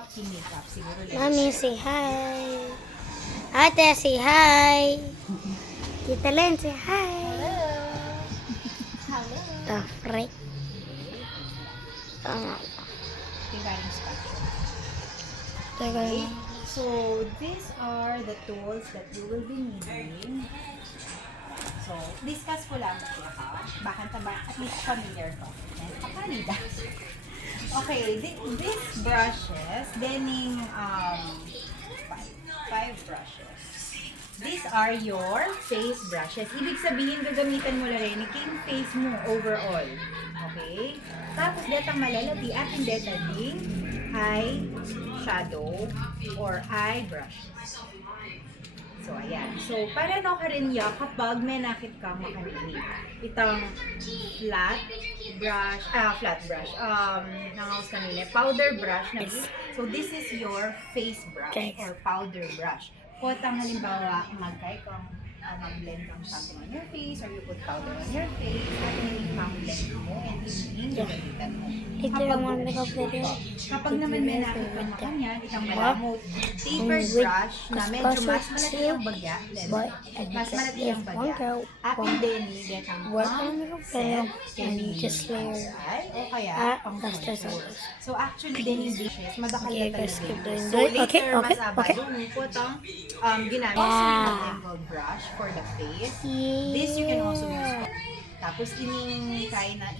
Happy makeup. Siguro Mami, say hi. Ate, say hi. Tita Len, say hi. Hello. The freak. Tinggaling spatula. Teka Okay. lang. So, these are the tools that you will be needing. So, discuss ko lang siya ha. Baka at least familiar ko. Kapanida. Okay, these brushes, dening five brushes. These are your face brushes. Ibig sabihin, gagamitan mo lang rin yung face mo overall. Okay? Tapos, detang malalati at hindi detaling eye shadow or eye brushes. So, ayan. So, paano ka rin ya kapag may nakit kang makanini? Itang flat brush, nangawas kanina, powder brush na so, this is your face brush or powder brush. Kotang halimbawa, magkay kang mag-blend kang something on your face or you put powder on your face at hindi kang blend mo and hindi gagamitan mo. Kapag naman may nakita mo kanyan, itang malamot tapered brush na medyo mas malaki ang bagya, mas malaki ang bagya, apin din get ang set, and just layer. o kaya pang That's contour. So actually, din yung dishes, madakal Okay, na guys, talaga. keep doing So that. later, Okay. masabado, put ang ginamit sa angled brush for the face. This you can also use. Tapos kaya na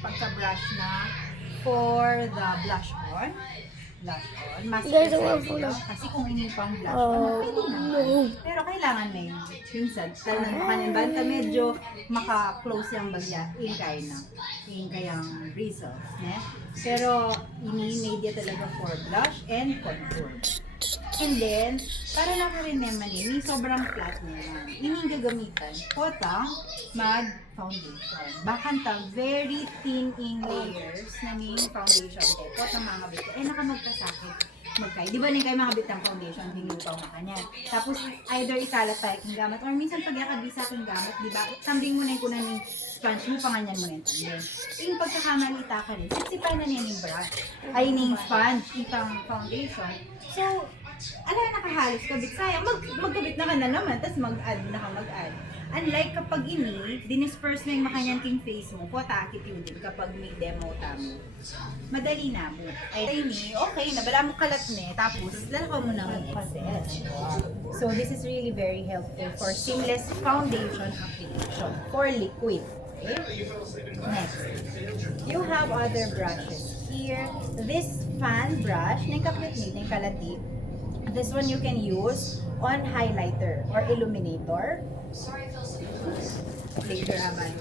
pagka-brush na for the blush on. Mas Guys, present yun. Kasi kung hindi pang blush on, pwede naman. Pero kailangan may minsan, talagang makanibanta medyo maka-close yung bagya, kayang bristles. Pero ini-media talaga for blush and contour. And then, para lang rin naman may sobrang flat na yan. Ining gagamitan, potang mag-foundation. Bakanta, very thin layers na may foundation. Potang mga bito. Nakamagkasakit. Di ba kayo mga bitang foundation, hinulupaw na kanya. Tapos, either ikalat tayo kung gamit, or minsan pag yakabisa kung gamit, di ba, tambing mo na yung kunan ng sponge mo, panganyan mo na yung tambing. Yung pagkakamalita ka rin, siksipan na niya yung brush, ay yung sponge, itang foundation. So, nakahalos kabit, sayang, magkabit na ka na naman, tapos mag-add. Unlike kapag dinisperse mo yung makanyan king face mo, potakit yun din kapag may demo tamo. Madali na mo. Okay, nabala mo kalat tapos lalakaw mo na ang excess. So, this is really very helpful for seamless foundation application for liquid. Okay? Next, you have other brushes. Here, this fan brush, yung kalati. This one you can use on highlighter or illuminator. Later naman.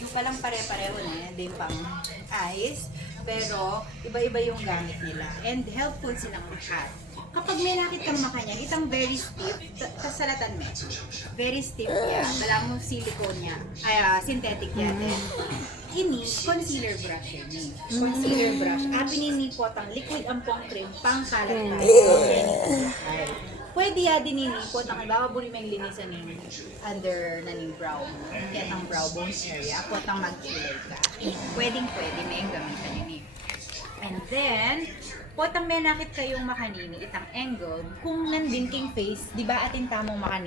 Yung palang pare-pareho na, din pang eyes, pero iba-iba yung gamit nila. And helpful silang lahat. Kapag may nakit kang makanyan, itang very stiff, kasalatan mo. Very stiff yan. Wala mo silicone niya. Synthetic yan. Ini, concealer brush yun. Concealer brush. Pininipot ang liquid ang pong cream, pang kalat tayo. Pwede din inipot. Halimbawa, buli may linisan ng under na ng brow. Yan ang brow bone area. Pot ang mag-kilay ka. Pwede, may gamitan yun. And then, potang may nakit kayong makanini, itang angle, kung nandin king face, di ba atin tamong makanini?